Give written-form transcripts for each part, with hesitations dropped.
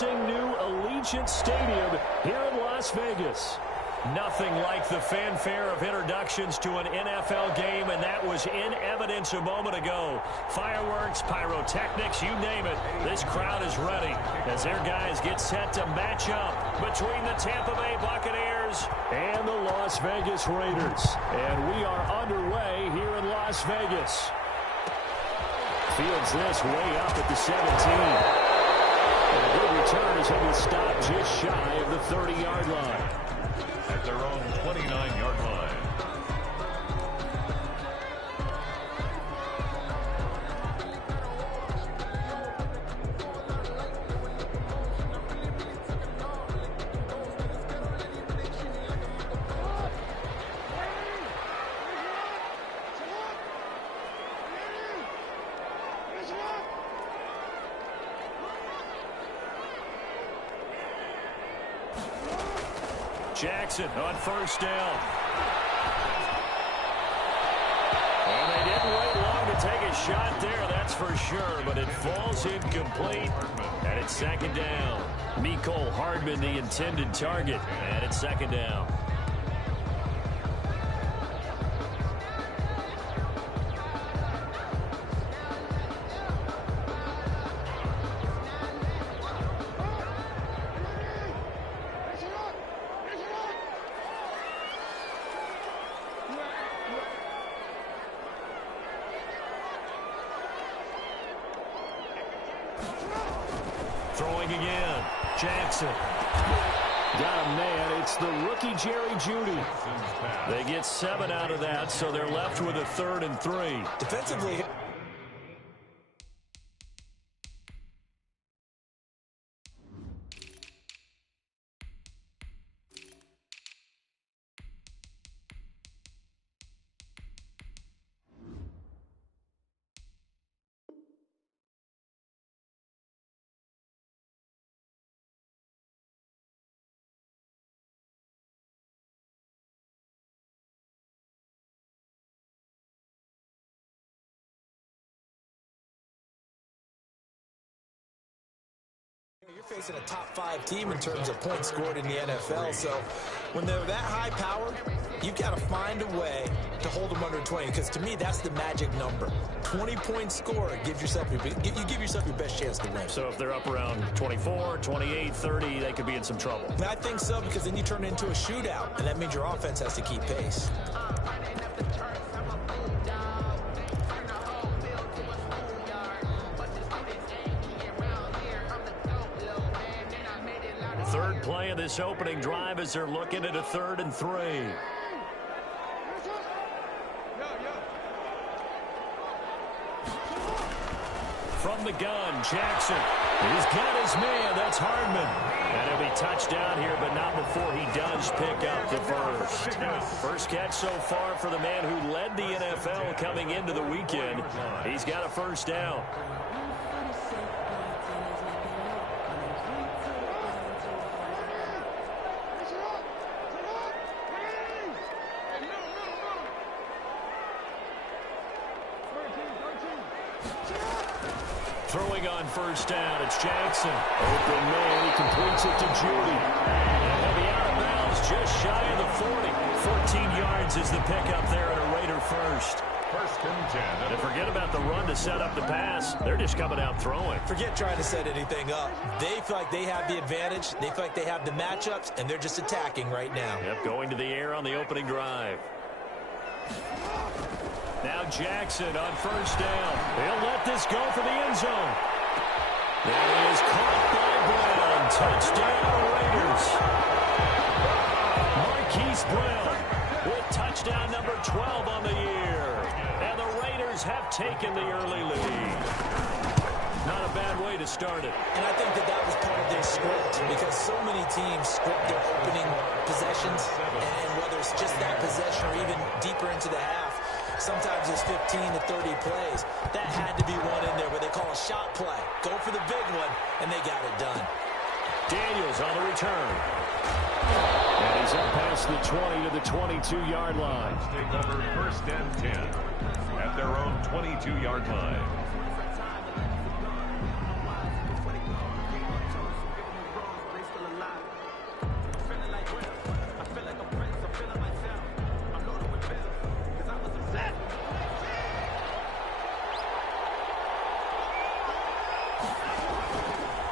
promising new Allegiant Stadium here in Las Vegas. Nothing like the fanfare of introductions to an NFL game, and that was in evidence a moment ago. Fireworks, pyrotechnics, you name it. This crowd is ready as their guys get set to match up between the Tampa Bay Buccaneers and the Las Vegas Raiders. And we are underway here in Las Vegas. Fields this way up at the 17. And a good return as he will stop just shy of the 30-yard line. At their own 29-yard line. Jackson on first down. And they didn't wait long to take a shot there, that's for sure, but it falls incomplete, and it's second down. Mecole Hardman, the intended target, and it's second down. Throwing again. Jackson. Got him, man. It's the rookie Jerry Jeudy. They get 7 out of that, so they're left with a 3rd and 3. Defensively. You're facing a top 5 team in terms of points scored in the NFL, so when they're that high powered, you've got to find a way to hold them under 20, because to me, that's the magic number. 20 points scored, you give yourself your best chance to win. So if they're up around 24, 28, 30, they could be in some trouble. I think so, because then you turn it into a shootout, and that means your offense has to keep pace. Third play of this opening drive as they're looking at a 3rd and 3. From the gun, Jackson. He's got his man. That's Hardman. And he'll be touchdown here, but not before he does pick up the first. First catch so far for the man who led the NFL coming into the weekend. He's got a first down. Throwing on first down, it's Jackson. Open man, he completes it to Jeudy. And he'll be out of bounds just shy of the 40. 14 yards is the pickup there at a Raider first. First and 10. And forget about the run to set up the pass. They're just coming out throwing. Forget trying to set anything up. They feel like they have the advantage. They feel like they have the matchups, and they're just attacking right now. Yep, going to the air on the opening drive. Now Jackson on first down. He'll let this go for the end zone. That is caught by Brown. Touchdown, Raiders. Marquise Brown with touchdown number 12 on the year. And the Raiders have taken the early lead. Not a bad way to start it. And I think that was part of their script, because so many teams script their opening possessions, and whether it's just that possession or even deeper into the half, sometimes it's 15 to 30 plays. That had to be one in there where they call a shot play. Go for the big one, and they got it done. Daniels on the return. And he's up past the 20 to the 22-yard line. Take over first and 10 at their own 22-yard line.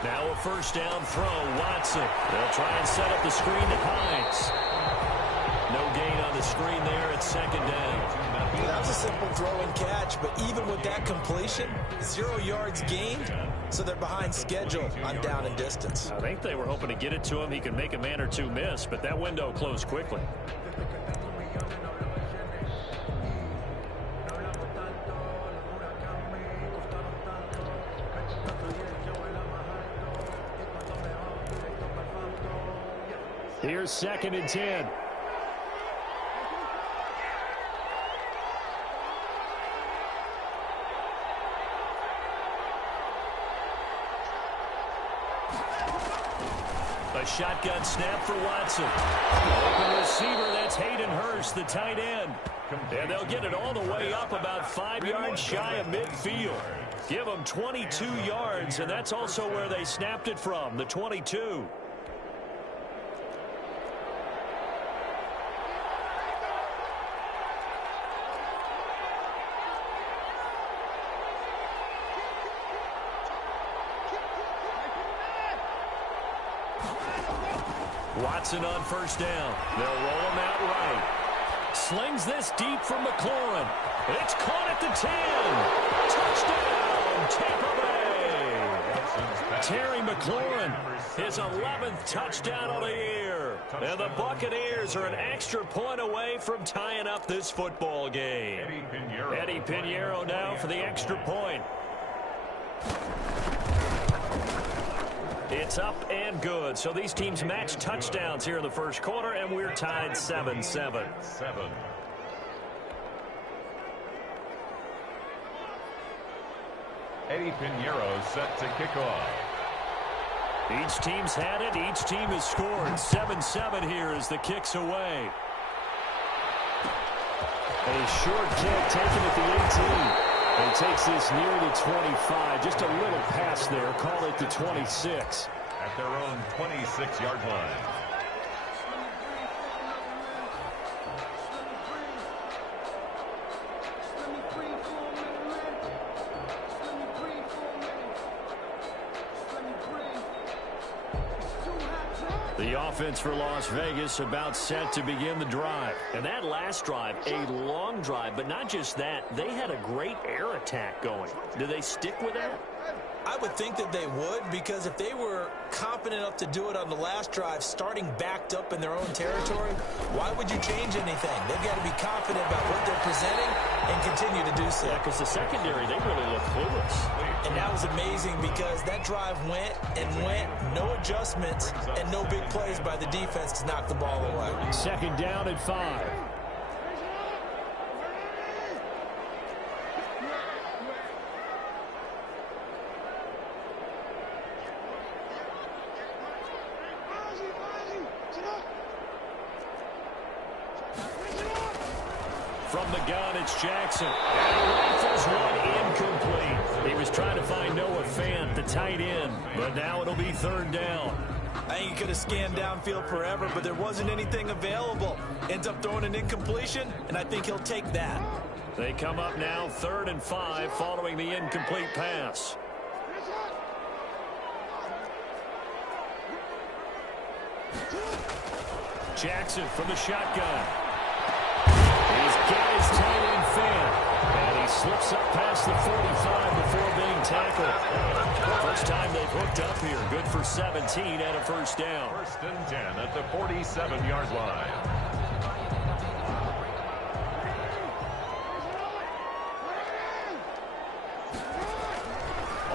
Now a first down throw. Watson. They'll try and set up the screen to Hines. No gain on the screen there at second down. That was a simple throw and catch, but even with that completion, 0 yards gained, so they're behind schedule on down and distance. I think they were hoping to get it to him. He could make a man or two miss, but that window closed quickly. Here's 2nd and 10. A shotgun snap for Watson. Open receiver, that's Hayden Hurst, the tight end. And they'll get it all the way up about 5 yards shy of midfield. Give them 22 yards, and that's also where they snapped it from, the 22. Watson on first down. They'll roll him out right. Slings this deep from McLaurin. It's caught at the 10. Touchdown, Tampa Bay. Terry McLaurin, his 11th touchdown of the year. And the Buccaneers are an extra point away from tying up this football game. Eddie Pinheiro now for the extra point. It's up and good. So these teams match touchdowns here in the first quarter, and we're tied 7-7. Eddie Pinheiro set to kick off. Each team's had it. Each team has scored. 7-7 here as the kick's away. A short kick taken at the 18. And takes this near the 25. Just a little pass there. Call it the 26. At their own 26-yard line. The offense for Las Vegas about set to begin the drive. And that last drive, a long drive, but not just that. They had a great air attack going. Do they stick with that? I would think that they would, because if they were confident enough to do it on the last drive, starting backed up in their own territory, why would you change anything? They've got to be confident about what they're presenting and continue to do so. Yeah, because the secondary, they really look clueless. And that was amazing because that drive went and went, no adjustments, and no big plays by the defense to knock the ball away. 2nd down and 5. From the gun, it's Jackson. And he rifles one incomplete. He was trying to find Noah Fant, the tight end, but now it'll be 3rd down. I think he could have scanned downfield forever, but there wasn't anything available. Ends up throwing an incompletion, and I think he'll take that. They come up now 3rd and 5 following the incomplete pass. Jackson from the shotgun. He's got his tight end Fant, and he slips up past the 45 before being tackled. First time they've hooked up here. Good for 17 and a first down. 1st and 10 at the 47-yard line.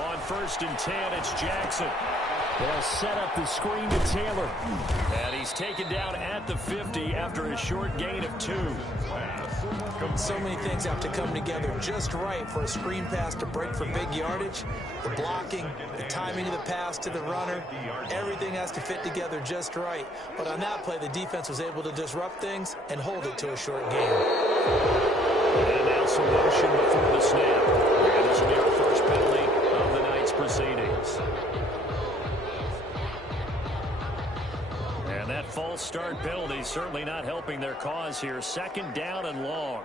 On 1st and 10, it's Jackson. They'll set up the screen to Taylor. And he's taken down at the 50 after a short gain of 2. So many things have to come together just right for a screen pass to break for big yardage. The blocking, the timing of the pass to the runner, everything has to fit together just right. But on that play, the defense was able to disrupt things and hold it to a short gain. And now some motion before the snap. And this will be our first penalty of the night's proceedings. And that false start penalty certainly not helping their cause here. 2nd down and long.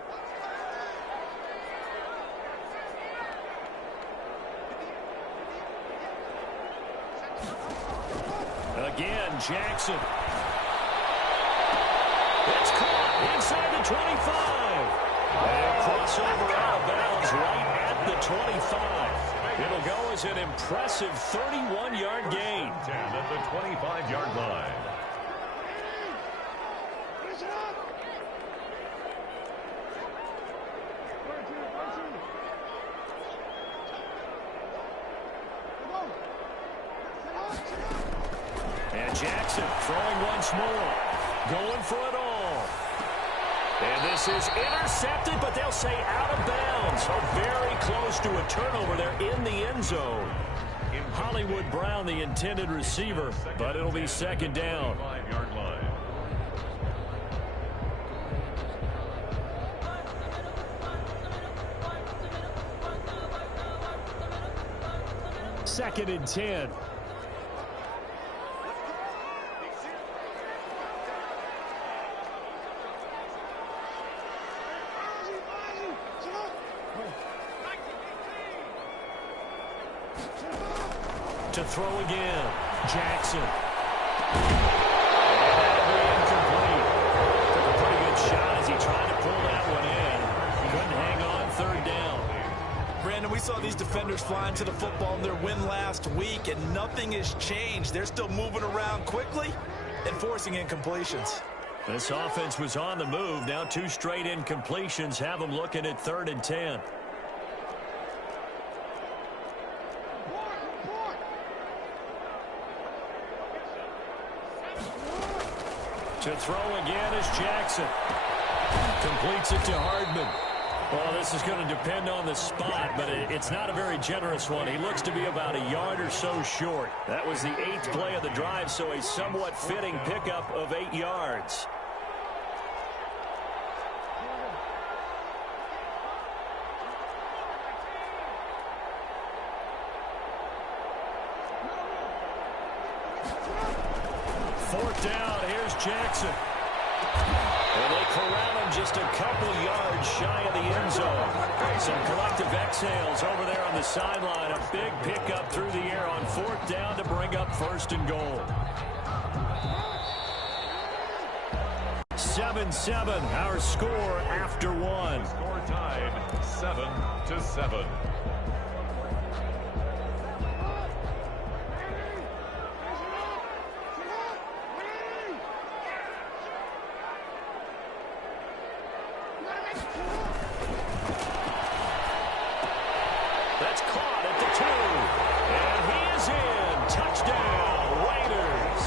Again, Jackson. It's caught inside the 25. And crossover out of bounds right at the 25. It'll go as an impressive 31-yard gain. 10 at the 25-yard line. And Jackson throwing once more. Going for it all. And this is intercepted, but they'll say out of bounds. So very close to a turnover there in the end zone. Hollywood Brown, the intended receiver, but it'll be second down. 5-yard line. Second and 10. To throw again. Jackson. And that'll be incomplete. Took a pretty good shot as he tried to pull that one in. Couldn't hang on third down. Brandon, we saw these defenders flying to the football in their win last week, and nothing has changed. They're still moving around quickly and forcing incompletions. This offense was on the move. Now 2 straight incompletions have them looking at 3rd and 10. To throw again is Jackson. Completes it to Hardman. Well, this is going to depend on the spot, but it's not a very generous one. He looks to be about a yard or so short. That was the 8th play of the drive, so a somewhat fitting pickup of 8 yards. Fourth down, here's Jackson. And they corral him just a couple yards shy of the end zone. Some collective exhales over there on the sideline. A big pickup through the air on 4th down to bring up 1st and goal. 7-7, our score after 1. Score tied 7-7. That's caught at the 2. And he is in. Touchdown, Raiders.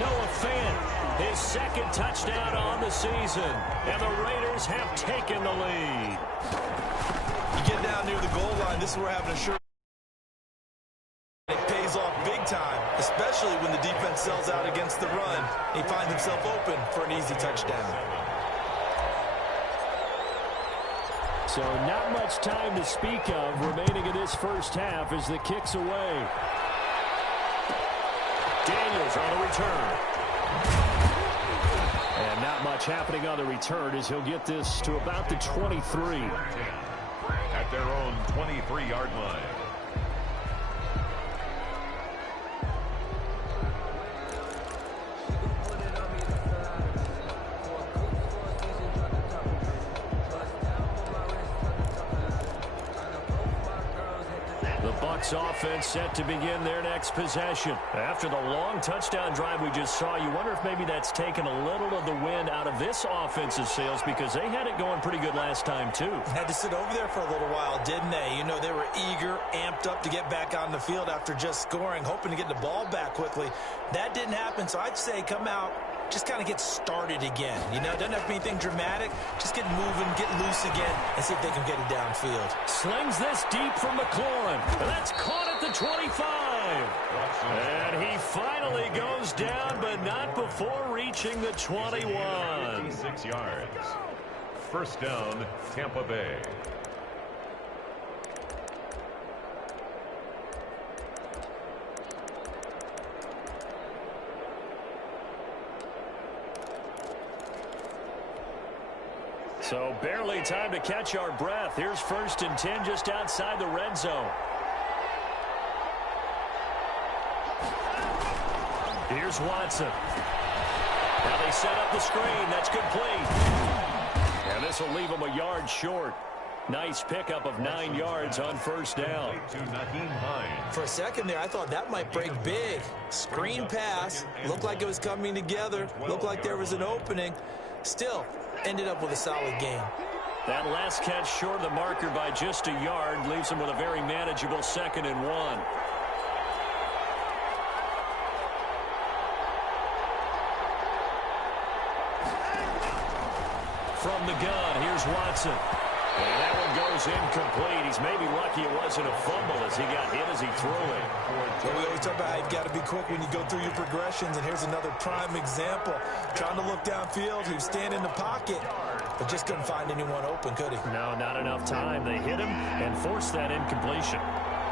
Noah Fant, his 2nd touchdown on the season. And the Raiders have taken the lead. You get down near the goal line, this is where having a sure. It pays off big time, especially when the defense sells out against the run. He finds himself open for an easy touchdown. So not much time to speak of remaining in this first half as the kick's away. Daniels on the return. And not much happening on the return as he'll get this to about the 23. At their own 23-yard line. Offense set to begin their next possession. After the long touchdown drive we just saw, you wonder if maybe that's taken a little of the wind out of this offensive sails because they had it going pretty good last time too. Had to sit over there for a little while, didn't they? You know, they were eager, amped up to get back on the field after just scoring, hoping to get the ball back quickly. That didn't happen, so I'd say come out, just kind of get started again. You know, it doesn't have to be anything dramatic. Just get moving, get loose again, and see if they can get it downfield. Slings this deep from McLaurin. That's caught at the 25. And he finally goes down, but not before reaching the 21. 6 yards. First down, Tampa Bay. So barely time to catch our breath. Here's 1st and 10 just outside the red zone. Here's Watson. Now they set up the screen. That's complete. And this will leave him a yard short. Nice pickup of 9 yards on first down. For a second there, I thought that might break big. Screen pass. Looked like it was coming together. Looked like there was an opening. Still, ended up with a solid game. That last catch short of the marker by just a yard leaves him with a very manageable 2nd and 1. From the gun, here's Watson. And that one goes incomplete. He's maybe lucky it wasn't a fumble as he got hit as he threw it. Well, we always talk about how you've got to be quick when you go through your progressions, and here's another prime example. Trying to look downfield, he was standing in the pocket, but just couldn't find anyone open, could he? No, not enough time. They hit him and forced that incompletion.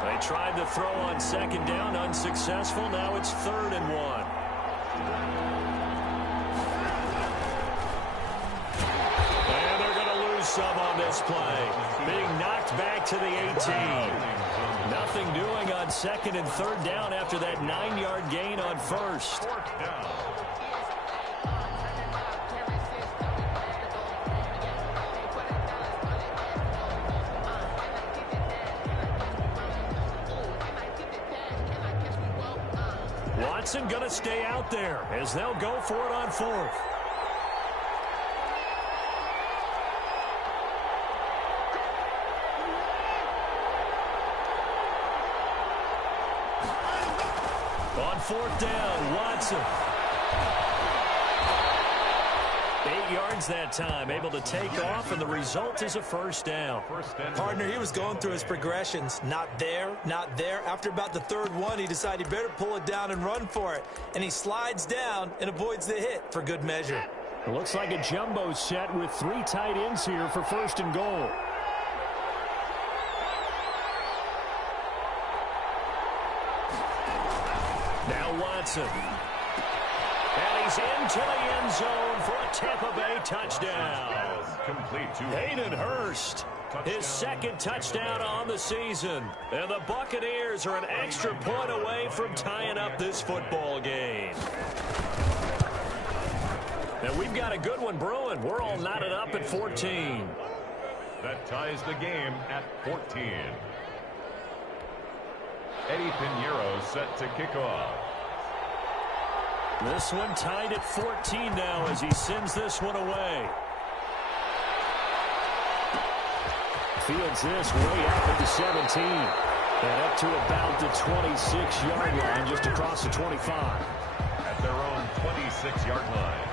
They tried to throw on 2nd down, unsuccessful. Now it's 3rd and 1. Some on this play. Being knocked back to the 18. Nothing doing on 2nd and 3rd down after that 9-yard gain on 1st. Watson going to stay out there as they'll go for it on 4th. On 4th down, Watson. 8 yards that time, able to take off, and the result is a first down. Partner, he was going through his progressions. Not there, not there. After about the 3rd one, he decided he better pull it down and run for it. And he slides down and avoids the hit for good measure. It looks like a jumbo set with 3 tight ends here for 1st and goal. Now Watson. And he's into the end zone for a Tampa Bay touchdown. Complete to Hayden Hurst, his 2nd touchdown on the season. And the Buccaneers are an extra point away from tying up this football game. And we've got a good one brewing. We're all knotted up at 14. That ties the game at 14. Eddie Pinheiro set to kick off. This one tied at 14 now as he sends this one away. Fields this way up at the 17. And up to about the 26-yard line, just across the 25. At their own 26-yard line.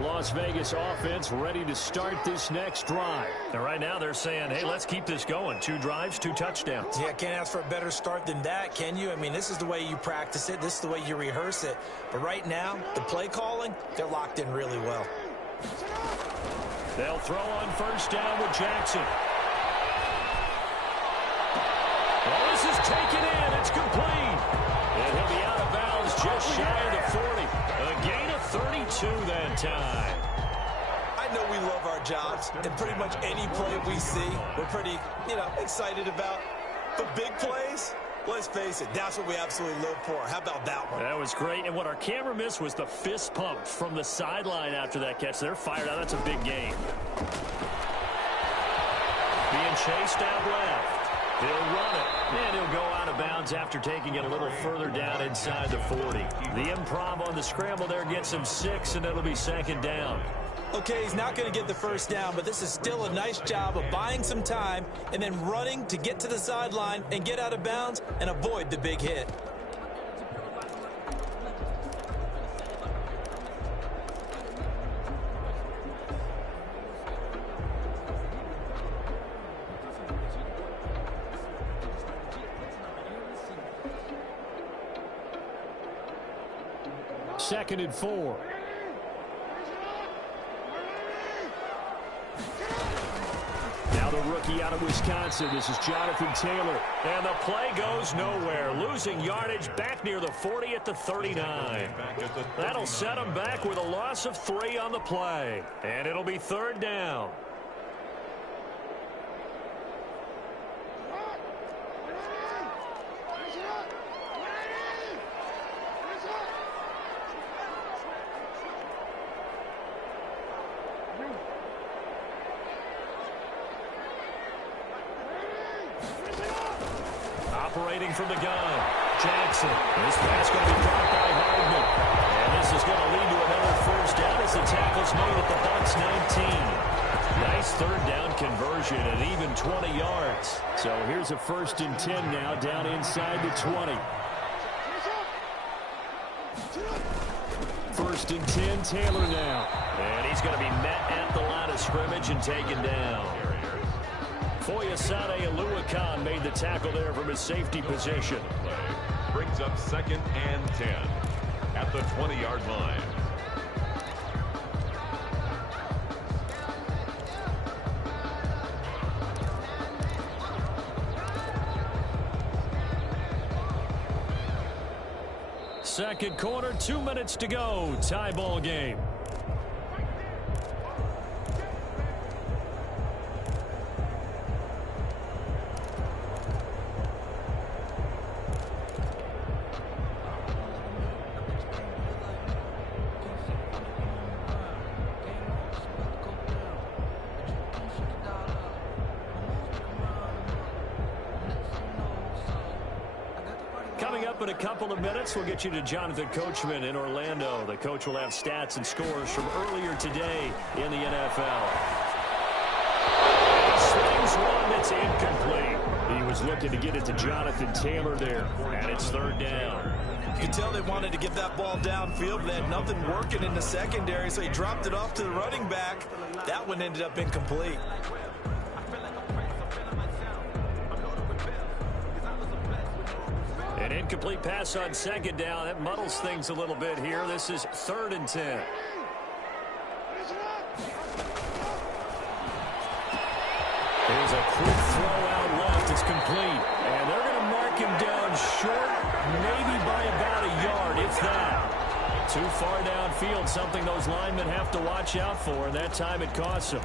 Las Vegas offense ready to start this next drive. And right now they're saying, hey, let's keep this going. 2 drives, 2 touchdowns. Yeah, can't ask for a better start than that, can you? I mean, this is the way you practice it. This is the way you rehearse it. But right now, the play calling, they're locked in really well. They'll throw on 1st down with Jackson. Well, this is taken in. It's complete. And he'll be out of bounds just shy of the 40. A gain of 32 that time. I know we love our jobs, and pretty much any play we see, we're pretty, excited about. But big plays, let's face it, that's what we absolutely live for. How about that one? That was great. And what our camera missed was the fist pump from the sideline after that catch. They're fired out. That's a big gain. Being chased out left. He'll run it, and he'll go out of bounds after taking it a little further down inside the 40. The improv on the scramble there gets him 6, and it'll be 2nd down. Okay, he's not going to get the 1st down, but this is still a nice job of buying some time and then running to get to the sideline and get out of bounds and avoid the big hit. Second and 4. Now the rookie out of Wisconsin. This is Jonathan Taylor. And the play goes nowhere. Losing yardage back near the 40 at the 39. That'll set him back with a loss of 3 on the play. And it'll be 3rd down. Operating from the gun, Jackson. This pass going to be dropped by Hardman. And this is going to lead to another 1st down as the tackle's made at the Bucs 19. Nice 3rd down conversion and even 20 yards. So here's a 1st and 10 now down inside the 20. 1st and 10, Taylor now. And he's going to be met at the line of scrimmage and taken down. Foyesade Aluakan made the tackle there from his safety position. Brings up 2nd and 10 at the 20-yard line. Second quarter, 2 minutes to go. Tie ball game. Coming up in a couple of minutes, we'll get you to Jonathan Coachman in Orlando. The coach will have stats and scores from earlier today in the NFL. He swings one that's incomplete. He was looking to get it to Jonathan Taylor there, and it's 3rd down. You can tell they wanted to get that ball downfield, but they had nothing working in the secondary, so he dropped it off to the running back. That one ended up incomplete. An incomplete pass on 2nd down. That muddles things a little bit here. This is 3rd and 10. Here's a quick throw out left. It's complete. And they're going to mark him down short, maybe by about a yard, if that. Too far downfield, something those linemen have to watch out for, and that time it costs them.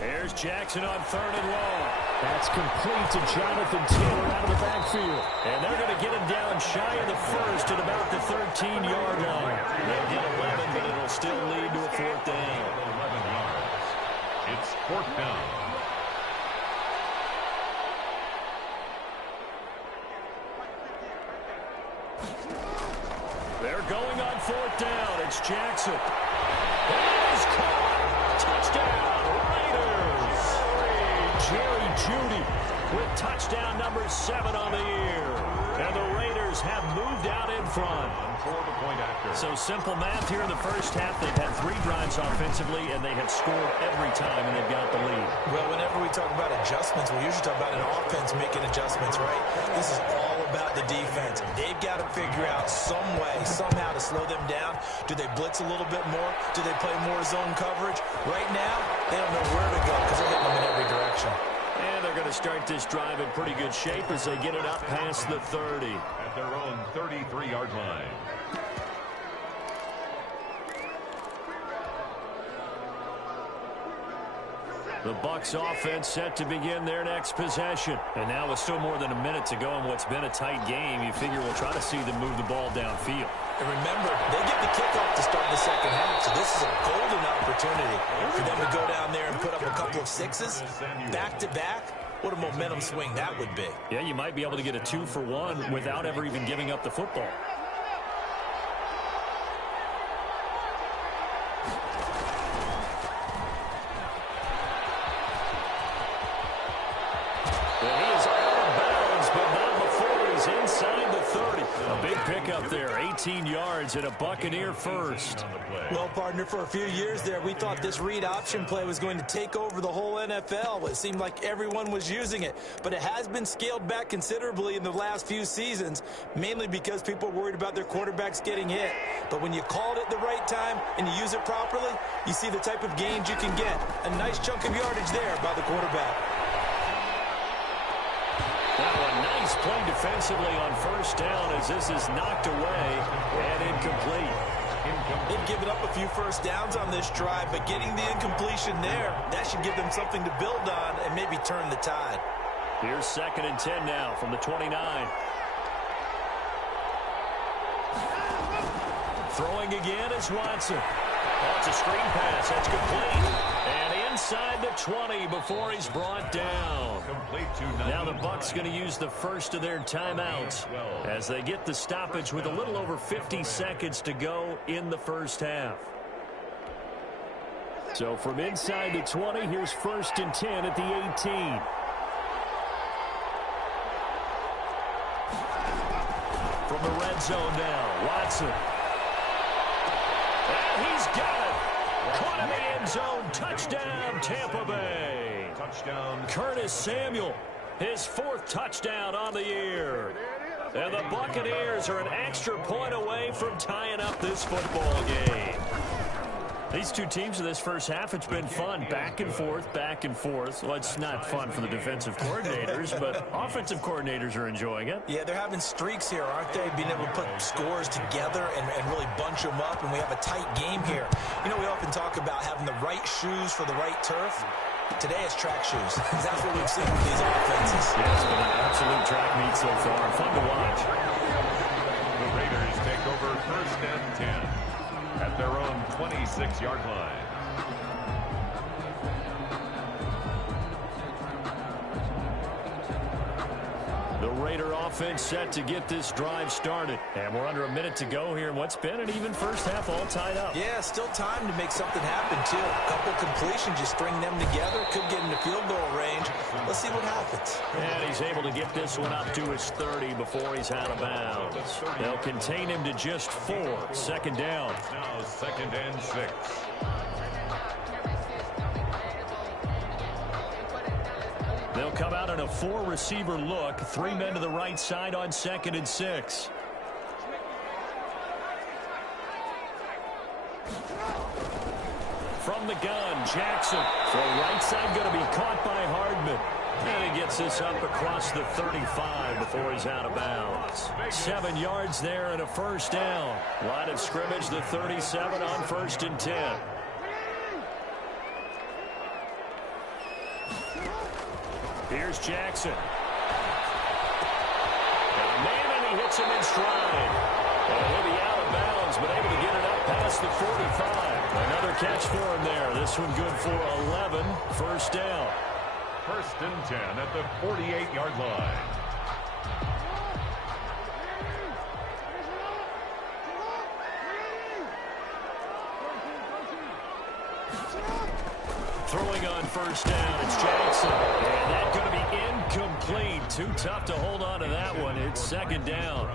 Here's Jackson on 3rd and long. That's complete to Jonathan Taylor out of the backfield. And they're going to get him down shy of the 1st at about the 13-yard line. They'll get 11, but it'll still lead to a 4th down. 11 yards. It's 4th down. They're going on 4th down. It's Jackson. It is caught. Touchdown. Jerry Jeudy with touchdown number 7 on the year. And the Raiders have moved out in front. So simple math here in the 1st half. They've had 3 drives offensively, and they have scored every time, and they've got the lead. Well, whenever we talk about adjustments, we usually talk about an offense making adjustments, right? This is all about the defense. They've got to figure out some way, somehow to slow them down. Do they blitz a little bit more? Do they play more zone coverage? Right now, they don't know where to go because they're hitting them in every direction. And they're going to start this drive in pretty good shape as they get it up past the 30. At their own 33-yard line. The Bucs offense set to begin their next possession. And now with still more than a minute to go in what's been a tight game, you figure we'll try to see them move the ball downfield. And remember, they get the kickoff to start the 2nd half, so this is a golden opportunity for them to go down there and put up a couple of 6s back-to-back. What a momentum swing that would be. Yeah, you might be able to get a 2-for-1 without ever even giving up the football. Well, he is out of bounds, but not before he's inside the 30. A big pickup there, 18 19 yards and a Buccaneer first. Well, partner, for a few years there, we thought this read option play was going to take over the whole NFL. It seemed like everyone was using it, but it has been scaled back considerably in the last few seasons, mainly because people are worried about their quarterbacks getting hit. But when you call it at the right time and you use it properly, you see the type of gains you can get. A nice chunk of yardage there by the quarterback. Now a nice play defensively on first down as this is knocked away and incomplete. They've given up a few first downs on this drive, but getting the incompletion there, that should give them something to build on and maybe turn the tide. Here's 2nd and 10 now from the 29. Throwing again is Watson. Oh, it's a screen pass. That's complete. And inside the 20 before he's brought down. Now the Bucs going to use the first of their timeouts as they get the stoppage with a little over 50 seconds to go in the first half. So from inside the 20, here's 1st and 10 at the 18. From the red zone now, Watson. And he's got it. Caught in the end zone. Touchdown, Tampa Bay. Touchdown. Curtis Samuel, his 4th touchdown on the year. And the Buccaneers are an extra point away from tying up this football game. These two teams in this first half, it's been fun. Back and forth, back and forth. Well, it's not fun for the defensive coordinators, but offensive coordinators are enjoying it. Yeah, they're having streaks here, aren't they? Being able to put scores together and really bunch them up, and we have a tight game here. You know, we often talk about having the right shoes for the right turf. Today it's track shoes. That's what we've seen with these offenses. Yeah, it's been an absolute track meet so far. Fun to watch. The Raiders take over 1st and 10 at their own 26-yard line. The Raider offense set to get this drive started. And we're under a minute to go here in what's been an even first half, all tied up. Yeah, still time to make something happen, too. A couple completions, you string them together, could get into field goal range. Let's see what happens. And he's able to get this one up to his 30 before he's out of bounds. They'll contain him to just 4. 2nd down. Now 2nd and 6. They'll come out in a 4-receiver look. 3 men to the right side on 2nd and 6. From the gun, Jackson. The right side going to be caught by Hardman. And he gets this up across the 35 before he's out of bounds. 7 yards there and a first down. Line of scrimmage, the 37 on 1st and 10. Here's Jackson. Got a man, and he hits him in stride. And he'll be out of bounds, but able to get it up past the 45. Another catch for him there. This one good for 11. First down. 1st and 10 at the 48-yard line. Throwing on first down, it's Jackson. And that's going to be incomplete. Too tough to hold on to that one. It's 2nd down.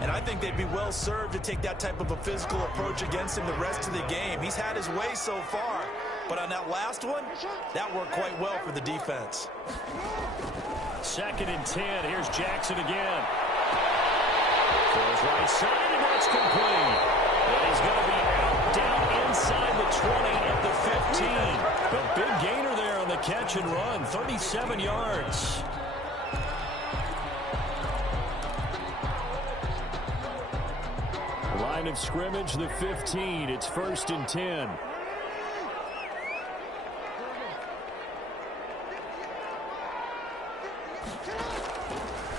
And I think they'd be well served to take that type of a physical approach against him the rest of the game. He's had his way so far, but on that last one, that worked quite well for the defense. 2nd and 10. Here's Jackson again. Throws right side, and that's complete. And he's going to be out down inside the 20 at the 15. A big gainer there on the catch and run. 37 yards. Line of scrimmage, the 15. It's 1st and 10.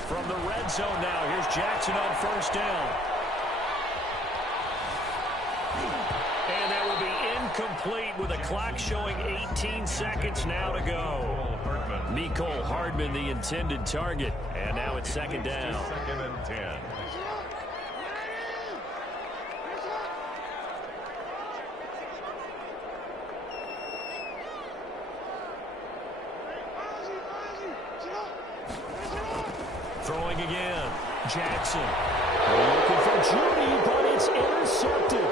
From the red zone now, here's Jackson on first down. And that will be incomplete with a clock showing 18 seconds now to go. Mecole Hardman, the intended target. And now it's 2nd down. 2nd and 10. Throwing again. Jackson. Looking for Judy, but it's intercepted.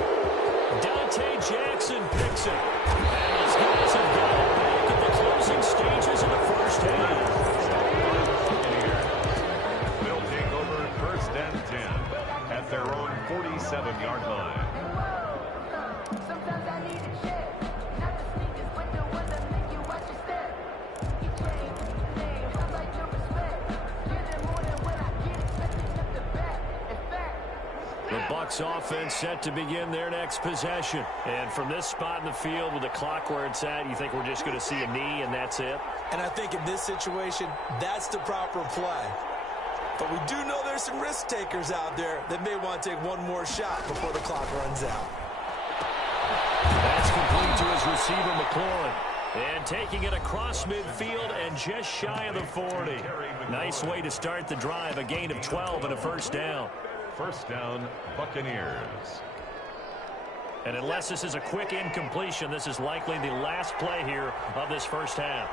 Dante Jackson picks it. And these guys have got it back in the closing stages of the first half. They'll take over first and 10 at their own 47-yard line. Bucs offense set to begin their next possession. And from this spot in the field with the clock where it's at, you think we're just going to see a knee and that's it? And I think in this situation, that's the proper play. But we do know there's some risk takers out there that may want to take one more shot before the clock runs out. That's complete to his receiver, McLaurin. And taking it across midfield and just shy of the 40. Nice way to start the drive, a gain of 12 and a first down. First down, Buccaneers. And unless this is a quick incompletion, this is likely the last play here of this first half.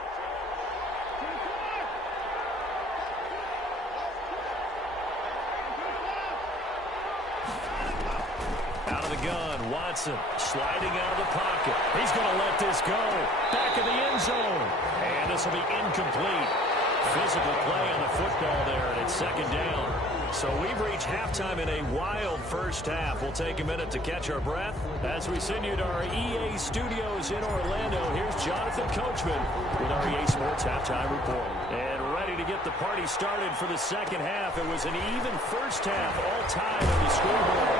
Out of the gun, Watson sliding out of the pocket. He's going to let this go. Back of the end zone. And this will be incomplete. Physical play on the football there, and it's second down. So we've reached halftime in a wild first half. We'll take a minute to catch our breath as we send you to our EA studios in Orlando. Here's Jonathan Coachman with our EA Sports Halftime Report. And ready to get the party started for the second half. It was an even first half, all tied on the scoreboard.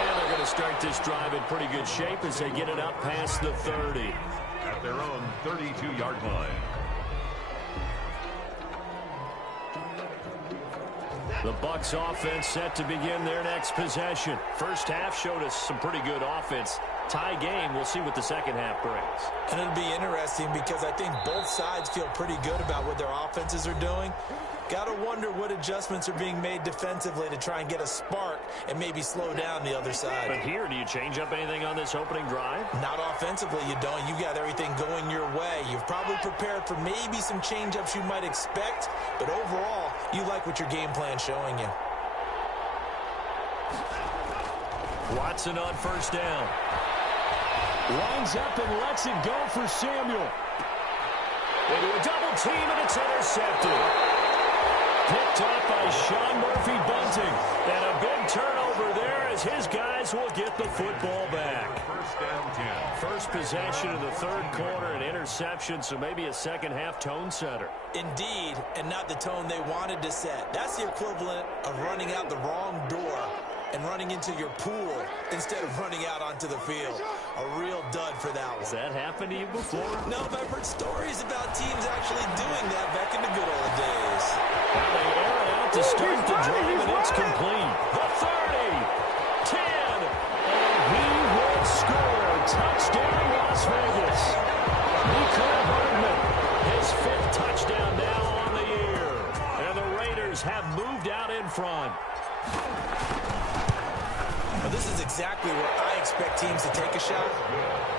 And they're going to start this drive in pretty good shape as they get it up past the 30. At their own 32-yard line. The Bucs offense set to begin their next possession. First half showed us some pretty good offense. Tie game, we'll see what the second half brings. And it'll be interesting because I think both sides feel pretty good about what their offenses are doing. Got to wonder what adjustments are being made defensively to try and get a spark and maybe slow down the other side. But here, do you change up anything on this opening drive? Not offensively, you don't. You got everything going your way. You've probably prepared for maybe some change-ups you might expect, but overall, you like what your game plan's showing you. Watson on first down. Lines up and lets it go for Samuel. Into a double team, and it's intercepted. Picked up by Sean Murphy-Bunting. And a big turnover there as his guys will get the football back. First and 10. First possession of the third quarter, an interception, so maybe a second half tone setter. Indeed, and not the tone they wanted to set. That's the equivalent of running out the wrong door and running into your pool instead of running out onto the field. A real dud for that one. Has that happened to you before? No, but I've heard stories about teams actually doing that back in the good old days. Well, they air it out to start the drive, and it's complete. The 30, 10, and he will score. Touchdown, Las Vegas. Nikhil Hardman, his fifth touchdown now on the year. And the Raiders have moved out in front. Well, this is exactly where I expect teams to take a shot.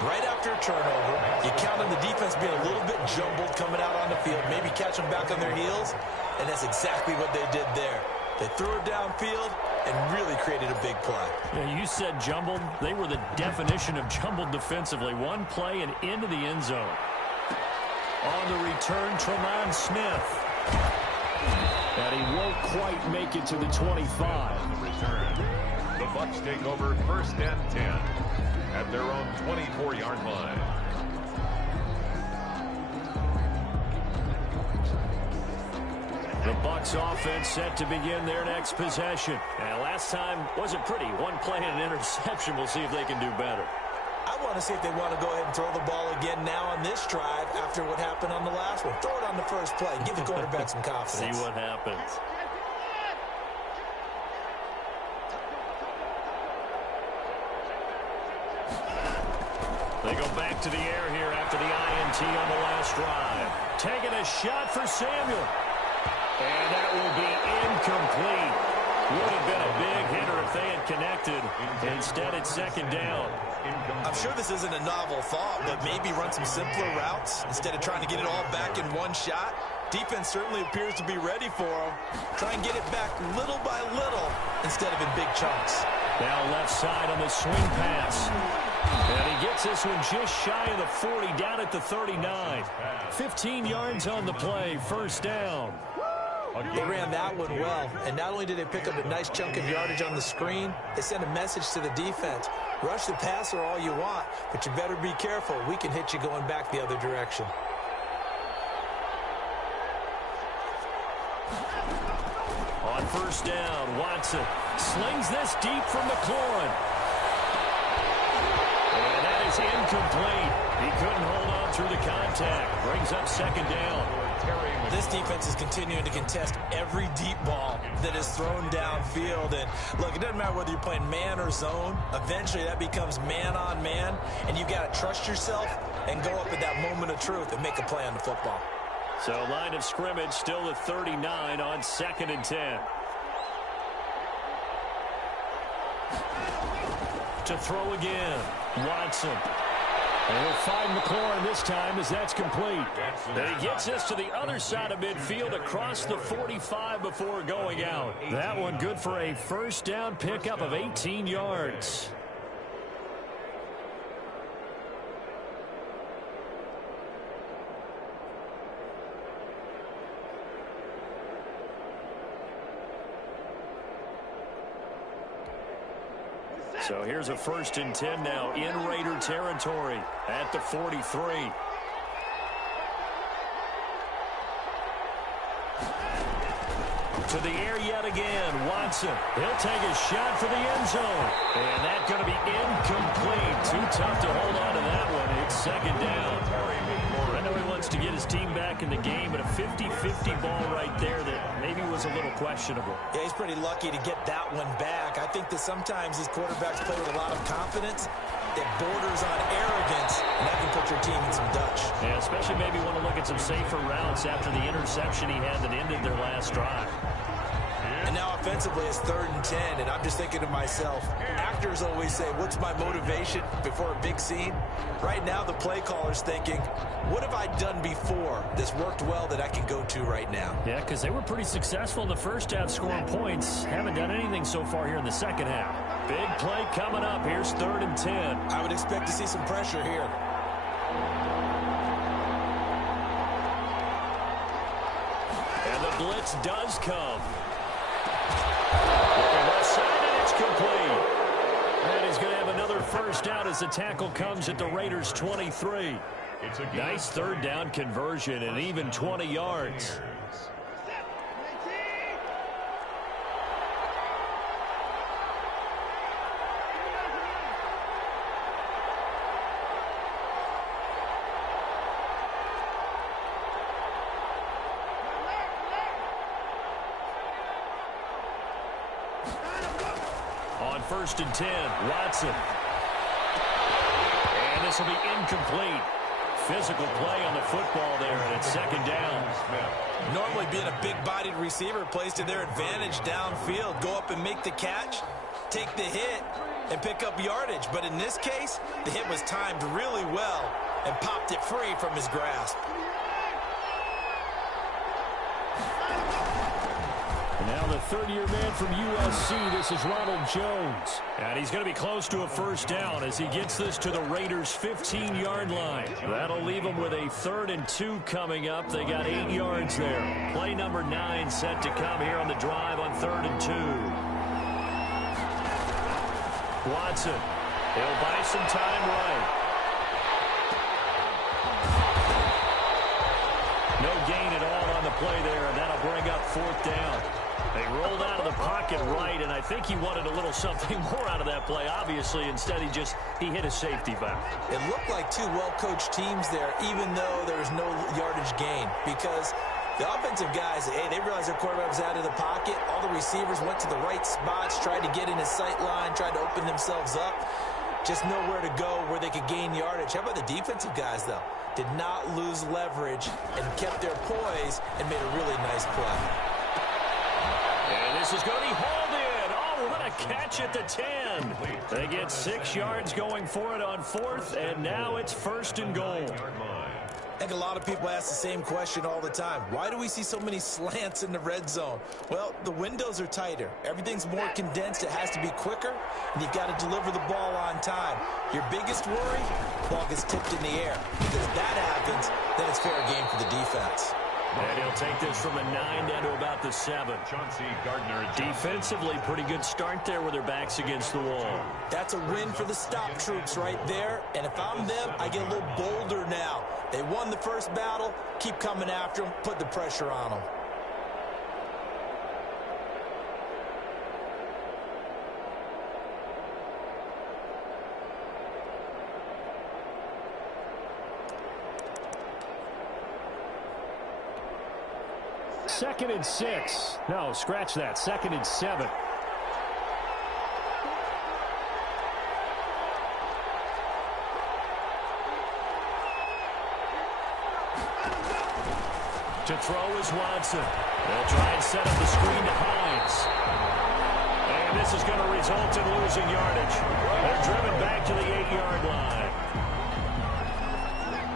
Right after a turnover, you count on the defense being a little bit jumbled coming out on the field, maybe catch them back on their heels, and that's exactly what they did there. They threw it downfield and really created a big play. Yeah, you said jumbled. They were the definition of jumbled defensively. One play and into the end zone. On the return, Tremont Smith. And he won't quite make it to the 25. The return. The Bucs take over first and 10 at their own 24-yard line. The Bucs offense set to begin their next possession. And last time wasn't pretty. One play and an interception. We'll see if they can do better. I want to see if they want to go ahead and throw the ball again now on this drive after what happened on the last one. Throw it on the first play. Give the quarterback some confidence. See what happens. They go back to the air here after the INT on the last drive. Taking a shot for Samuel. And that will be incomplete. Would have been a big hitter if they had connected. Instead, it's second down. I'm sure this isn't a novel thought, but maybe run some simpler routes instead of trying to get it all back in one shot. Defense certainly appears to be ready for him. Try and get it back little by little instead of in big chunks. Now left side on the swing pass. And he gets this one just shy of the 40, down at the 39. 15 yards on the play, first down. They ran that one well, and not only did they pick up a nice chunk of yardage on the screen, they sent a message to the defense. Rush the passer all you want, but you better be careful. We can hit you going back the other direction. On first down, Watson slings this deep from McLaurin. And that is incomplete. He couldn't hold on through the contact. Brings up second down. This defense is continuing to contest every deep ball that is thrown downfield. And look, it doesn't matter whether you're playing man or zone. Eventually that becomes man on man, and you got to trust yourself and go up at that moment of truth and make a play on the football. So line of scrimmage still at 39 on 2nd and 10. To throw again, Watson. And he'll find McLaurin this time as that's complete. And he gets this to the other side of midfield across the 45 before going out. That one good for a first down pickup of 18 yards. So here's a 1st and 10 now in Raider territory at the 43. To the air yet again, Watson. He'll take a shot for the end zone. And that's going to be incomplete. Too tough to hold on to that one. It's 2nd down. I know he wants to get his team back in the game, but a 50-50 ball right there that maybe was a little questionable. Yeah, he's pretty lucky to get that one back. I think that sometimes these quarterbacks play with a lot of confidence that borders on arrogance, and that can put your team in some Dutch. Yeah, especially maybe want to look at some safer routes after the interception he had that ended their last drive. And now offensively it's 3rd and 10, and I'm just thinking to myself, actors always say, what's my motivation before a big scene? Right now the play caller's thinking, what have I done before that's worked well that I can go to right now? Yeah, because they were pretty successful in the first half scoring points. Haven't done anything so far here in the second half. Big play coming up. Here's 3rd and 10. I would expect to see some pressure here. And the blitz does come. Looking left side, and it's complete. And he's going to have another first down as the tackle comes at the Raiders' 23. Nice 3rd down conversion and even 20 yards. On 1st and 10, Watson. And this will be incomplete. Physical play on the football there, and it's 2nd down. Normally being a big-bodied receiver plays to their advantage downfield. Go up and make the catch, take the hit, and pick up yardage. But in this case, the hit was timed really well and popped it free from his grasp. Now the 3rd-year man from USC, this is Ronald Jones. And he's going to be close to a first down as he gets this to the Raiders' 15-yard line. That'll leave them with a 3rd and 2 coming up. They got 8 yards there. Play number 9 set to come here on the drive on 3rd and 2. Watson. He'll buy some time right. No gain at all on the play there, and that'll bring up 4th down. They rolled out of the pocket right, and I think he wanted a little something more out of that play. Obviously, instead he hit a safety valve. It looked like two well-coached teams there, even though there was no yardage gain, because the offensive guys, hey, they realized their quarterback was out of the pocket. All the receivers went to the right spots, tried to get in his sight line, tried to open themselves up. Just nowhere to go where they could gain yardage. How about the defensive guys, though? Did not lose leverage and kept their poise and made a really nice play. And this is going to be hauled in. Oh, what a catch at the 10. They get 6 yards going for it on 4th, and now it's 1st and goal. I think a lot of people ask the same question all the time. Why do we see so many slants in the red zone? Well, the windows are tighter. Everything's more condensed. It has to be quicker, and you've got to deliver the ball on time. Your biggest worry, ball gets tipped in the air. Because if that happens, then it's fair game for the defense. And he'll take this from a 9 down to about the 7. Chauncey Gardner. Defensively, pretty good start there with their backs against the wall. That's a win for the stop troops right there. And if I'm them, I get a little bolder now. They won the first battle. Keep coming after them. Put the pressure on them. Second and 6. No, scratch that. Second and 7. To throw is Watson. They'll try and set up the screen to Hines. And this is going to result in losing yardage. They're driven back to the 8-yard line.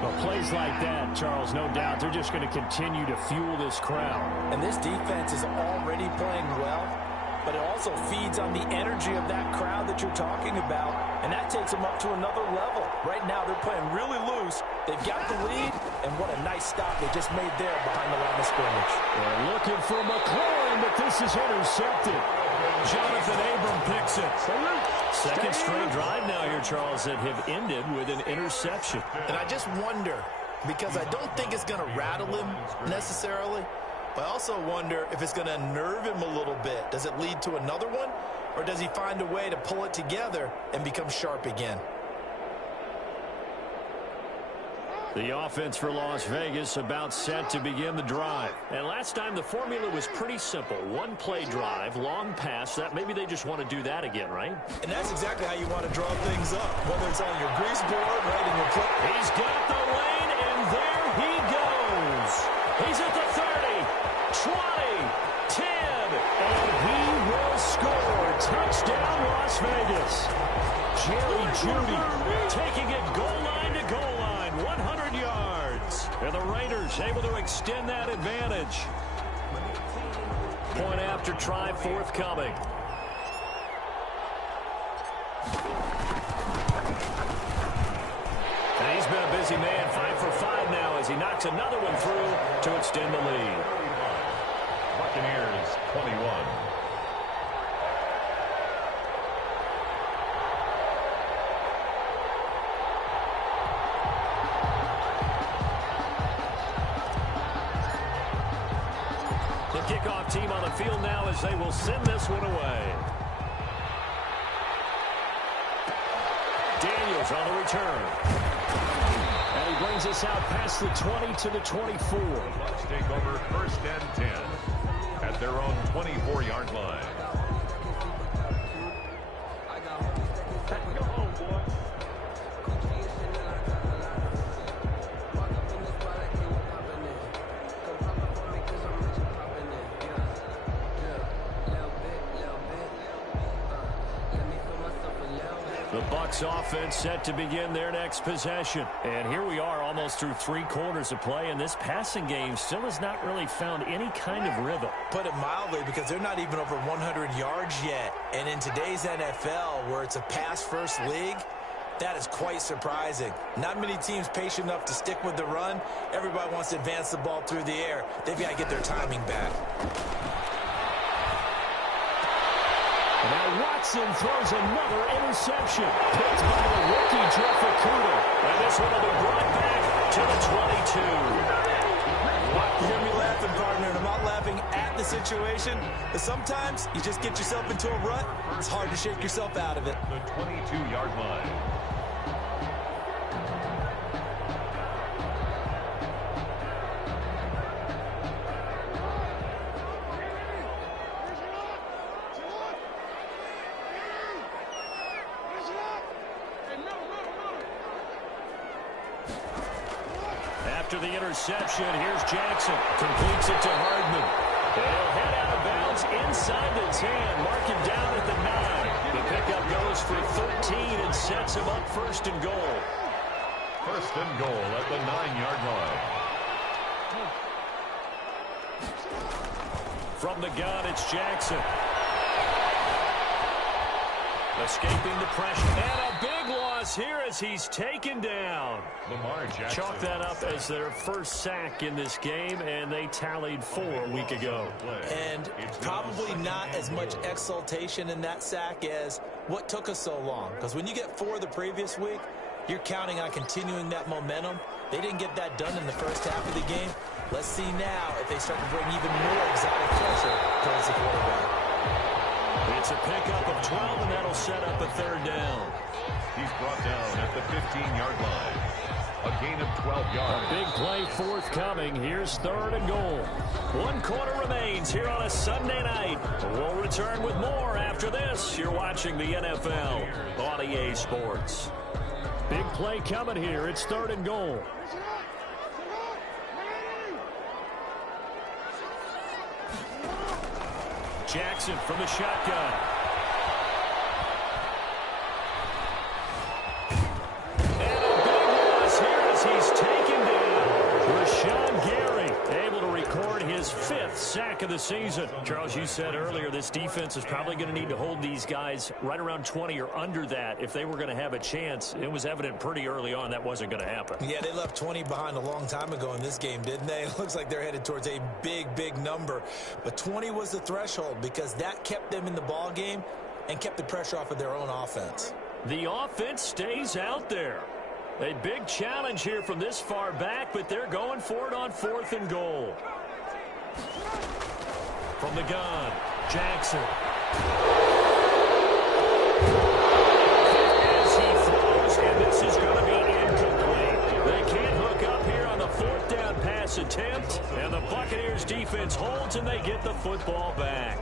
Well, plays like that, Charles, no doubt, they're just going to continue to fuel this crowd. And this defense is already playing well, but it also feeds on the energy of that crowd that you're talking about, and that takes them up to another level. Right now, they're playing really loose. They've got the lead, and what a nice stop they just made there behind the line of scrimmage. They're looking for McLaurin, but this is intercepted. Jonathan Abram picks it. Second straight drive now here, Charles, that have ended with an interception. And I just wonder, because I don't think it's going to rattle him necessarily, but I also wonder if it's going to unnerve him a little bit. Does it lead to another one, or does he find a way to pull it together and become sharp again? The offense for Las Vegas about set to begin the drive. And last time the formula was pretty simple. One play drive, long pass. That maybe they just want to do that again, right? And that's exactly how you want to draw things up, whether it's on your grease board, right in your play. He's got the lane, and there he goes. He's at the 30, 20, 10, and he will score. Touchdown, Las Vegas. Jerry Jeudy taking it goal line to goal line, 100 yards. And the Raiders able to extend that advantage. Point after try forthcoming. And he's been a busy man, 5 for 5 now as he knocks another one through to extend the lead. Buccaneers 21. Kickoff team on the field now as they will send this one away. Daniels on the return. And he brings us out past the 20 to the 24. Bucs take over first and 10 at their own 24-yard line. Go home, boy. The Bucs offense set to begin their next possession. And here we are almost through 3 quarters of play, and this passing game still has not really found any kind of rhythm. Put it mildly, because they're not even over 100 yards yet. And in today's NFL, where it's a pass-first league, that is quite surprising. Not many teams patient enough to stick with the run. Everybody wants to advance the ball through the air. They've got to get their timing back. Now Watson throws another interception. Picked by the rookie, Jeff Okudah. And this one will be brought back to the 22. You hear me laughing, partner, and I'm not laughing at the situation. But sometimes you just get yourself into a rut. It's hard to shake yourself out of it. The 22-yard line. After the interception, here's Jackson. Completes it to Hardman. They'll head out of bounds inside the 10. Mark him down at the 9. The pickup goes for 13 and sets him up first and goal. First and goal at the 9-yard line. From the gun, it's Jackson. Escaping the pressure. And a big loss here as he's taken down. Lamar Jackson. Chalk that up as their first sack in this game, and they tallied 4 a week ago. And probably not as much exultation in that sack as what took us so long. Because when you get 4 the previous week, you're counting on continuing that momentum. They didn't get that done in the first half of the game. Let's see now if they start to bring even more exotic pressure towards the quarterback. It's a pickup of 12, and that'll set up a 3rd down. He's brought down at the 15-yard line. A gain of 12 yards. A big play forthcoming. Here's 3rd and goal. 1 quarter remains here on a Sunday night. We'll return with more after this. You're watching the NFL on EA Sports. Big play coming here. It's 3rd and goal. Jackson from the shotgun. And a big loss here as he's taken down. Rashawn Gary able to record his 5th sack of the season. Charles, you said earlier this defense is probably going to need to hold these guys right around 20 or under that if they were going to have a chance. It was evident pretty early on that wasn't going to happen. Yeah, they left 20 behind a long time ago in this game, didn't they? It looks like they're headed towards a big number. But 20 was the threshold because that kept them in the ball game and kept the pressure off of their own offense. The offense stays out there. A big challenge here from this far back, but they're going for it on 4th and goal. From the gun, Jackson. As he throws, and this is going to be incomplete. They can't hook up here on the 4th down pass attempt, and the Buccaneers defense holds, and they get the football back.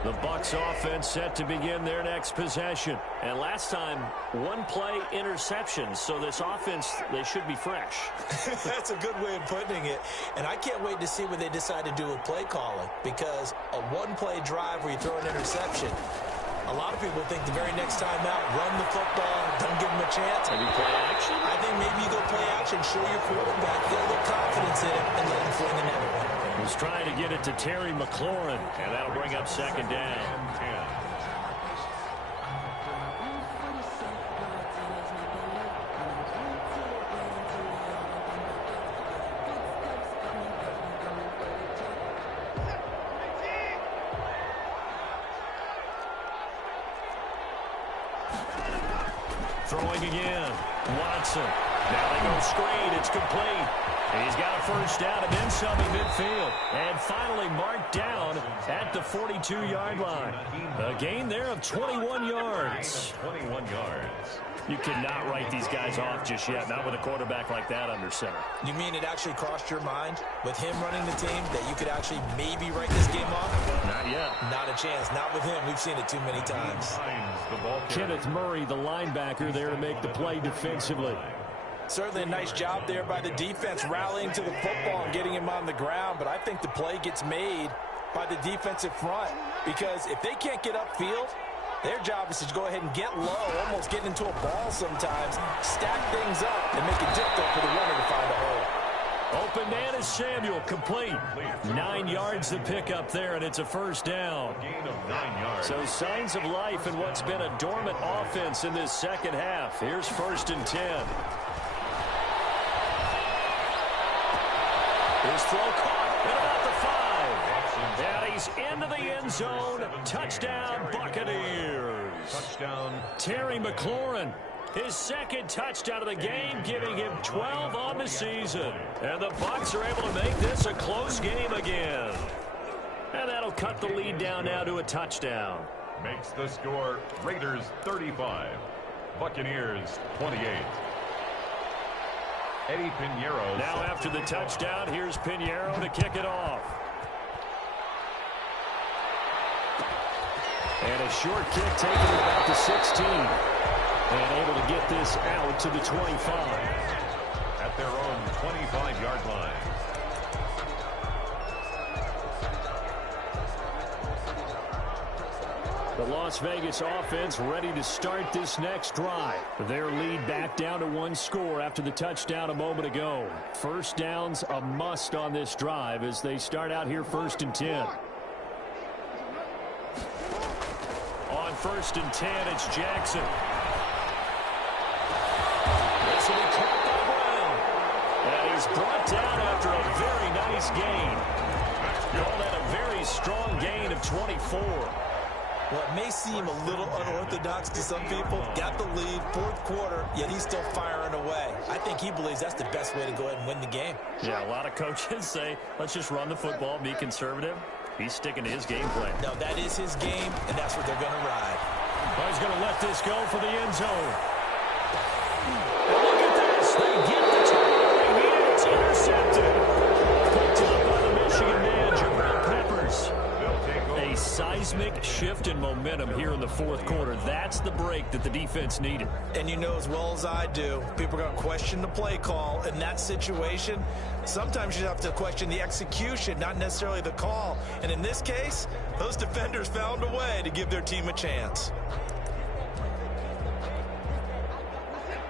The Bucs offense set to begin their next possession. And last time, 1-play interception. So this offense, they should be fresh. That's a good way of putting it. And I can't wait to see what they decide to do with play calling. Because a 1-play drive where you throw an interception, a lot of people think the very next time out, run the football, don't give them a chance. Maybe play action? I think maybe you go play action, show your quarterback, get a little confidence in him, and let him fling another one. He's trying to get it to Terry McLaurin, and that'll bring up 2nd down. Throwing again. Watson. Now they go screen. It's complete. And he's got a 1st down and then some in midfield. And finally marked down at the 42-yard line. A gain there of 21 yards. 21 yards. You cannot write these guys off just yet, not with a quarterback like that under center. You mean it actually crossed your mind with him running the team that you could actually maybe write this game off? Not yet. Not a chance. Not with him. We've seen it too many times. Kenneth Murray, the linebacker, there to make the play defensively. Certainly a nice job there by the defense rallying to the football and getting him on the ground, but I think the play gets made by the defensive front because if they can't get upfield, their job is to go ahead and get low, almost get into a ball sometimes, stack things up, and make it difficult for the runner to find a hole. Open man is Samuel, complete. 9 yards to pick up there, and it's a 1st down. Gain of 9 yards. So signs of life in what's been a dormant offense in this second half. Here's 1st and 10. His throw caught at about the 5. And he's into the end zone. Touchdown, Buccaneers. Touchdown. Terry McLaurin, his 2nd touchdown of the game, giving him 12 on the season. And the Bucs are able to make this a close game again. And that'll cut the lead down now to a touchdown. Makes the score Raiders 35, Buccaneers 28. Eddie Pinheiro. Now after the touchdown, here's Pinheiro to kick it off. And a short kick taken at about the 16. And able to get this out to the 25. At their own 25-yard line. The Las Vegas offense ready to start this next drive. Their lead back down to 1 score after the touchdown a moment ago. First down's a must on this drive as they start out here 1st and 10. On 1st and 10, it's Jackson. This will be kept on ground. And he's brought down after a very nice gain. Called that a very strong gain of 24. Well, it may seem a little unorthodox to some people. Got the lead, 4th quarter, yet he's still firing away. I think he believes that's the best way to go ahead and win the game. Yeah, a lot of coaches say, let's just run the football, be conservative. He's sticking to his game plan. No, that is his game, and that's what they're going to ride. Well, he's going to let this go for the end zone. And look at this. They get the turnover they needed. It's intercepted. Picked up by the Michigan man, Jabril Peppers. A seismic shift in momentum here in the 4th quarter. That's the break that the defense needed. And you know as well as I do, people are going to question the play call. In that situation, sometimes you have to question the execution, not necessarily the call. And in this case, those defenders found a way to give their team a chance.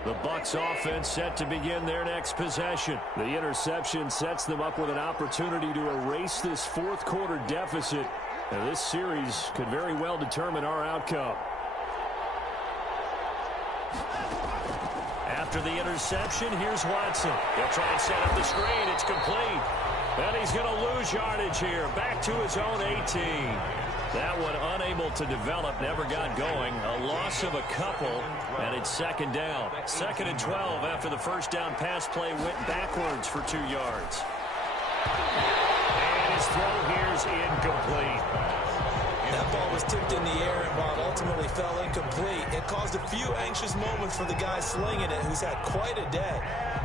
The Bucs offense set to begin their next possession. The interception sets them up with an opportunity to erase this 4th quarter deficit. Now, this series could very well determine our outcome. After the interception, here's Watson. He'll try and set up the screen. It's complete. And he's going to lose yardage here. Back to his own 18. That one unable to develop, never got going. A loss of a couple, and it's 2nd down. 2nd and 12 after the first down pass play went backwards for 2 yards. And his throw here's incomplete. That ball was tipped in the air, and while it ultimately fell incomplete, it caused a few anxious moments for the guy slinging it, who's had quite a day.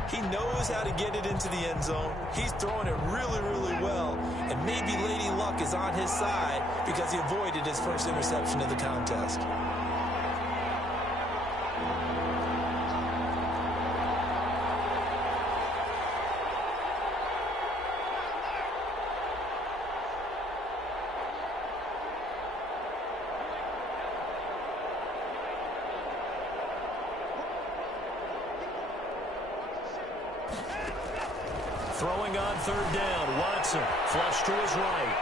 He knows how to get it into the end zone. He's throwing it really, really well, and maybe Lady Luck is on his side because he avoided his first interception of the contest. Throwing on 3rd down, Watson, flush to his right.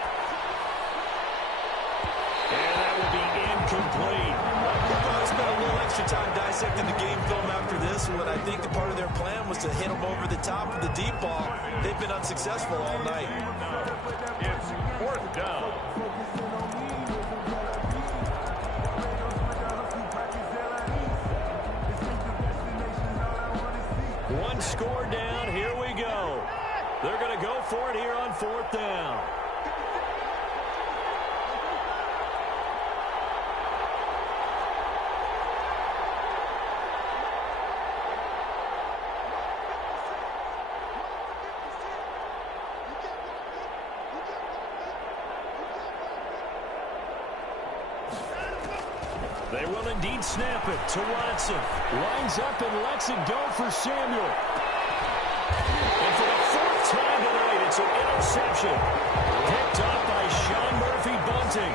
And that will be incomplete. We'll probably spend a little extra time dissecting the game film after this one. I think the part of their plan was to hit them over the top of the deep ball. They've been unsuccessful all night. It's 4th down. One score down, here we go. They're going to go for it here on 4th down. They will indeed snap it to Watson. Lines up and lets it go for Samuel. And for the 4th time tonight, it's an interception. Picked up by Sean Murphy-Bunting.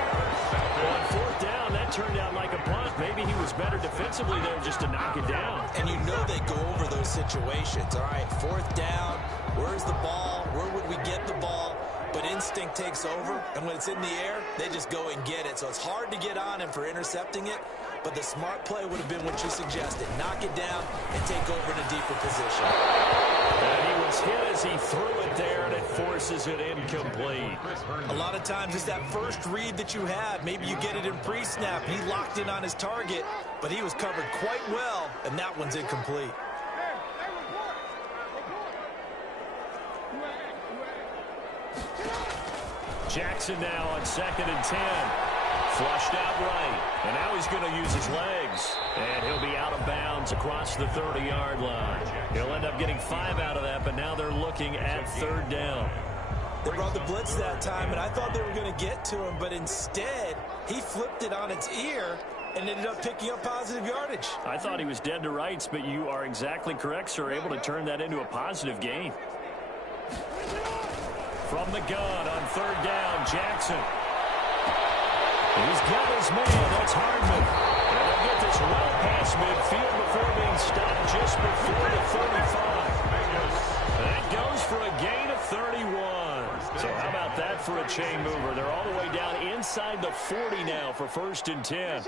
On 4th down, that turned out like a punt. Maybe he was better defensively there just to knock it down. And you know they go over those situations. All right, 4th down, where's the ball? Where would we get the ball? But instinct takes over, and when it's in the air, they just go and get it. So it's hard to get on him for intercepting it, but the smart play would have been what you suggested. Knock it down and take over in a deeper position. And he was hit as he threw it there, and it forces it incomplete. A lot of times it's that first read that you have. Maybe you get it in pre-snap. He locked in on his target, but he was covered quite well, and that one's incomplete. Jackson now on 2nd and 10. Flushed out right. And now he's going to use his legs. And he'll be out of bounds across the 30-yard line. He'll end up getting 5 out of that, but now they're looking at 3rd down. They brought the blitz that time, and I thought they were going to get to him, but instead, he flipped it on its ear and ended up picking up positive yardage. I thought he was dead to rights, but you are exactly correct, sir, able to turn that into a positive gain. From the gun on 3rd down, Jackson. He's got his man. That's Hardman. And they'll get this well past midfield before being stopped just before the 35. That goes for a gain of 31. So how about that for a chain mover? They're all the way down inside the 40 now for 1st and 10.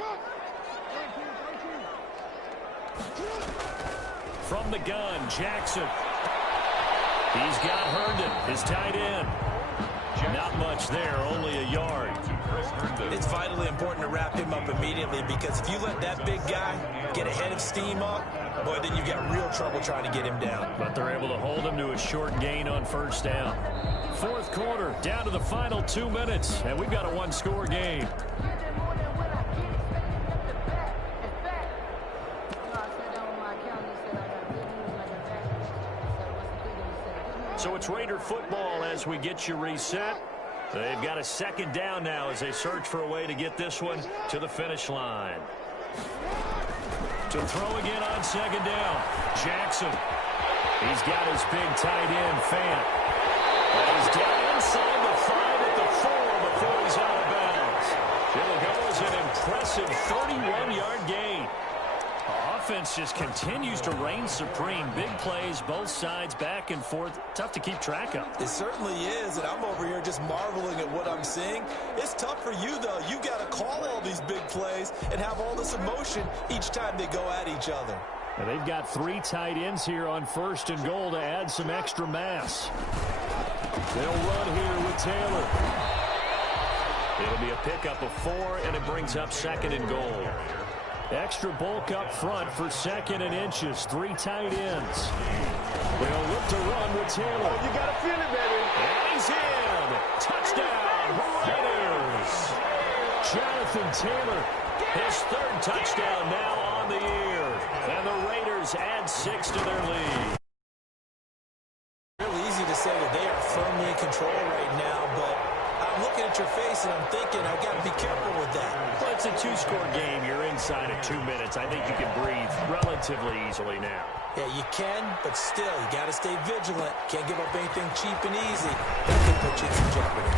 From the gun, Jackson. He's got Herndon, his tight end. Not much there, only a yard. It's vitally important to wrap him up immediately because if you let that big guy get a head of steam up, boy, then you've got real trouble trying to get him down. But they're able to hold him to a short gain on 1st down. 4th quarter, down to the final 2 minutes, and we've got a one-score game. So it's Raider football as we get you reset. They've got a 2nd down now as they search for a way to get this one to the finish line. To throw again on 2nd down, Jackson. He's got his big tight end, Fant. And he's down inside the 5 at the 4 before he's out of bounds. It'll go as an impressive 31-yard gain. Offense just continues to reign supreme. Big plays, both sides, back and forth. Tough to keep track of. It certainly is, and I'm over here just marveling at what I'm seeing. It's tough for you, though. You've got to call all these big plays and have all this emotion each time they go at each other. And they've got 3 tight ends here on 1st and goal to add some extra mass. They'll run here with Taylor. It'll be a pickup of 4, and it brings up 2nd and goal. Extra bulk up front for 2nd and inches. 3 tight ends. They'll look to run with Taylor. Oh, you got to feel it, baby. And he's in. Touchdown, Raiders. Jonathan Taylor, his 3rd touchdown now on the year. And the Raiders add 6 to their lead. Really easy to say that they are firmly in control right now, but I'm looking at your face and I'm thinking I've got to be careful with that. Well, it's a 2-score game. You're inside of 2 minutes. I think you can breathe relatively easily now. Yeah, you can, but still, you got to stay vigilant. Can't give up anything cheap and easy. That could put you in some jeopardy.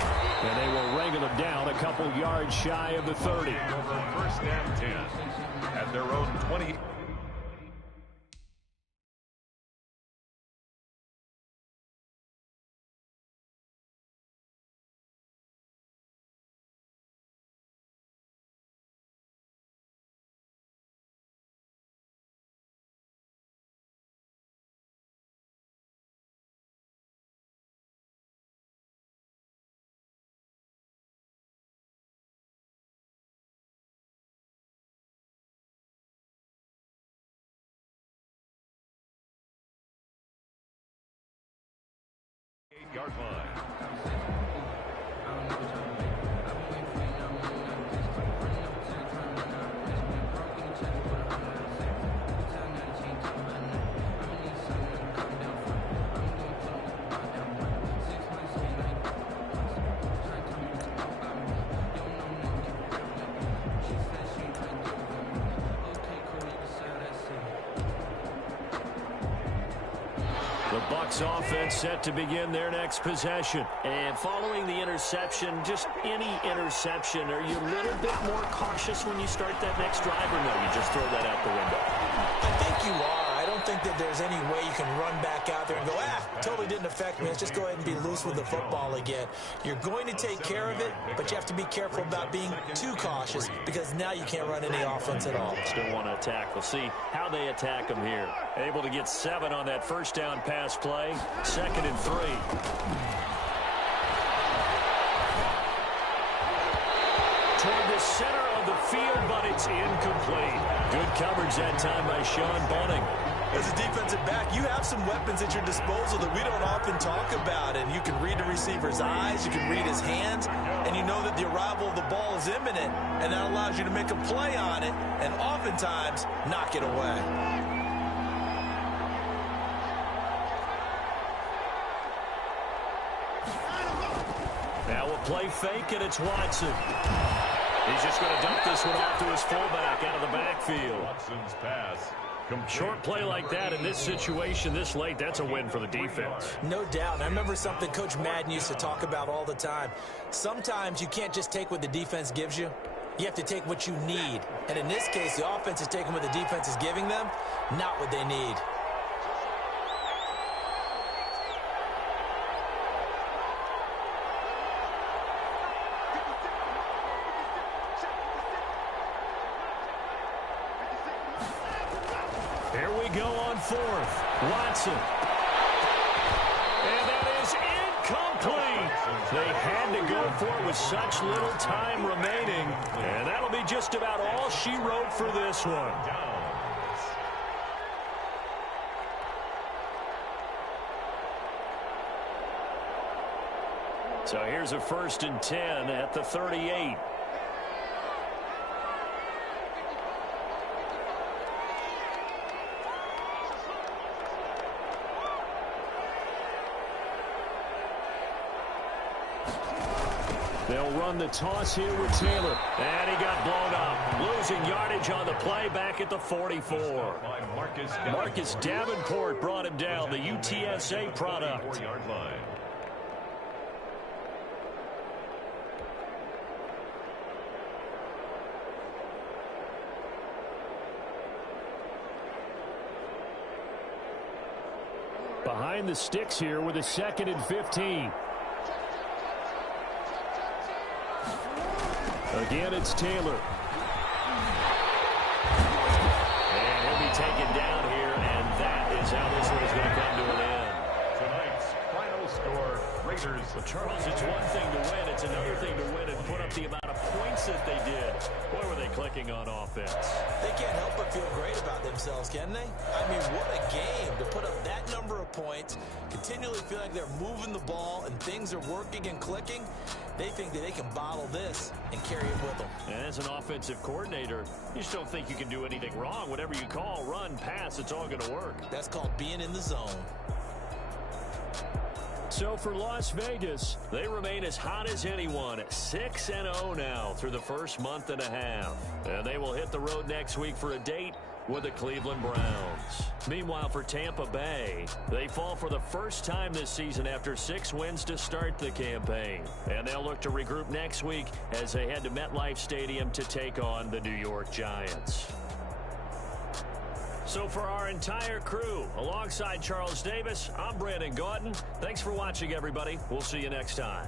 And they will wrangle them down a couple yards shy of the 30. Over 1st and 10 at their own 20. Yard line. The Bucs offense set to begin their next possession. And following the interception, just any interception, are you a little bit more cautious when you start that next drive, or no, you just throw that out the window? I think you are. I don't think that there's any way you can run back out there and go, totally didn't affect me. Let's just go ahead and be loose with the football again. You're going to take care of it, but you have to be careful about being too cautious because now you can't run any offense at all. Still want to attack. We'll see how they attack them here. Able to get 7 on that 1st down pass play. 2nd and 3. Toward the center of the field, but it's incomplete. Good coverage that time by Sean Bunting. As a defensive back, you have some weapons at your disposal that we don't often talk about. And you can read the receiver's eyes, you can read his hands, and you know that the arrival of the ball is imminent. And that allows you to make a play on it and oftentimes knock it away. Now we'll play fake, and it's Watson. He's just going to dump this one off to his fullback out of the backfield. Watson's pass. Short play like that in this situation this late, that's a win for the defense. No doubt. And I remember something Coach Madden used to talk about all the time. Sometimes you can't just take what the defense gives you. You have to take what you need. And in this case, the offense is taking what the defense is giving them, not what they need. Here we go on fourth. Watson. And that is incomplete. They had to go for it with such little time remaining. And that'll be just about all she wrote for this one. So here's a 1st and 10 at the 38. They'll run the toss here with Taylor. And he got blown up. Losing yardage on the play back at the 44. Marcus Davenport brought him down, the UTSA product. Behind the sticks here with a 2nd and 15. Again, it's Taylor. And he'll be taken down here, and that is how this one is going to come to an end. Tonight's final score, Raiders. Well, Charles, it's one thing to win. It's another thing to win and put up the amount of points that they did. Boy, were they clicking on offense. They can't help but feel great about themselves, can they? I mean, what a game to put up that number of points, continually feel like they're moving the ball and things are working and clicking. They think that they can bottle this and carry it with them. And as an offensive coordinator, you just don't think you can do anything wrong. Whatever you call, run, pass, it's all going to work. That's called being in the zone. So for Las Vegas, they remain as hot as anyone, 6-0 now through the first month and a half. And they will hit the road next week for a date with the Cleveland Browns. Meanwhile, for Tampa Bay, they fall for the first time this season after 6 wins to start the campaign. And they'll look to regroup next week as they head to MetLife Stadium to take on the New York Giants. So for our entire crew, alongside Charles Davis, I'm Brandon Gautin. Thanks for watching, everybody. We'll see you next time.